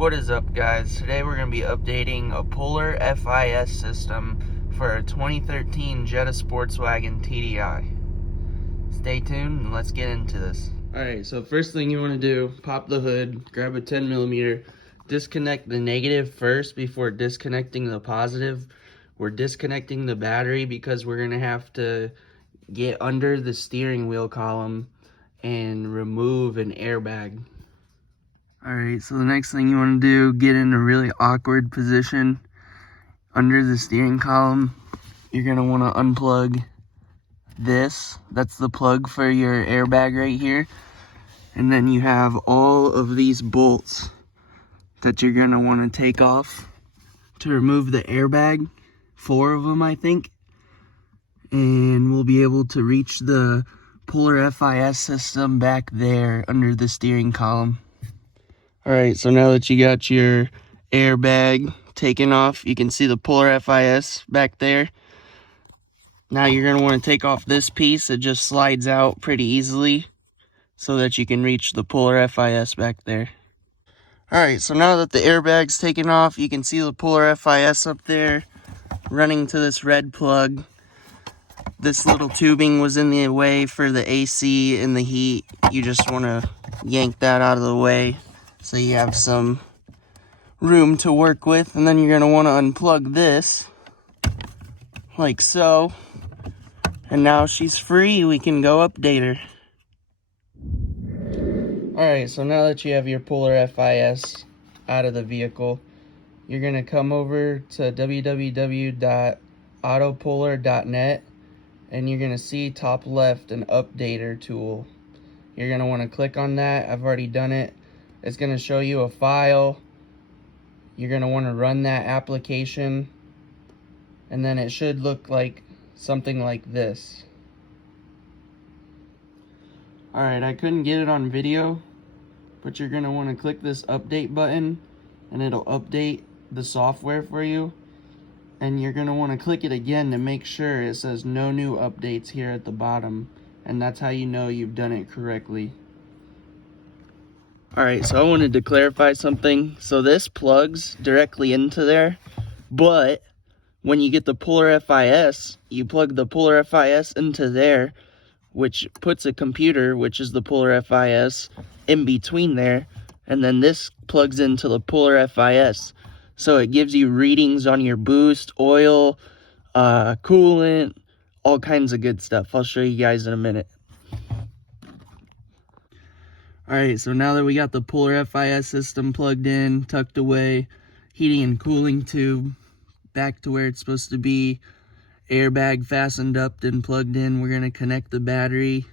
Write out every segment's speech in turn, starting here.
What is up, guys? Today we're going to be updating a Polarfis system for a 2013 Jetta Sportswagen TDI. Stay tuned and let's get into this. Alright, so first thing you want to do, pop the hood, grab a 10mm, disconnect the negative first before disconnecting the positive. We're disconnecting the battery because we're going to have to get under the steering wheel column and remove an airbag. Alright, so the next thing you want to do, get in a really awkward position under the steering column. You're going to want to unplug this. That's the plug for your airbag right here. And then you have all of these bolts that you're going to want to take off to remove the airbag. 4 of them, I think. And we'll be able to reach the Polarfis system back there under the steering column. Alright, so now that you got your airbag taken off, you can see the Polarfis back there. Now you're going to want to take off this piece. It just slides out pretty easily so that you can reach the Polarfis back there. Alright, so now that the airbag's taken off, you can see the Polarfis up there running to this red plug. This little tubing was in the way for the AC and the heat. You just want to yank that out of the way so you have some room to work with. And then you're going to want to unplug this like so. And now she's free. We can go update her. Alright, so now that you have your Polarfis out of the vehicle, you're going to come over to www.autopolar.net and you're going to see top left an updater tool. You're going to want to click on that. I've already done it. It's going to show you a file. You're going to want to run that application, and then it should look like something like this. Alright, I couldn't get it on video, but you're going to want to click this update button and it'll update the software for you. And you're going to want to click it again to make sure it says no new updates here at the bottom, and that's how you know you've done it correctly. Alright, so I wanted to clarify something. So this plugs directly into there, but when you get the Polarfis, you plug the Polarfis into there, which puts a computer, which is the Polarfis, in between there, and then this plugs into the Polarfis. So it gives you readings on your boost, oil, coolant, all kinds of good stuff. I'll show you guys in a minute. Alright, so now that we got the Polarfis system plugged in, tucked away, heating and cooling tube back to where it's supposed to be, airbag fastened up and plugged in, we're going to connect the battery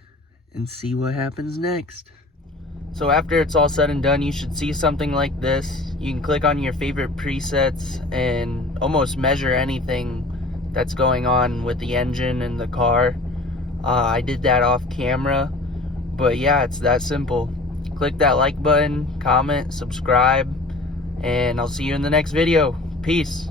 and see what happens next. So after it's all said and done, you should see something like this. You can click on your favorite presets and almost measure anything that's going on with the engine and the car. I did that off camera, but yeah, it's that simple. Click that like button, comment, subscribe, and I'll see you in the next video. Peace.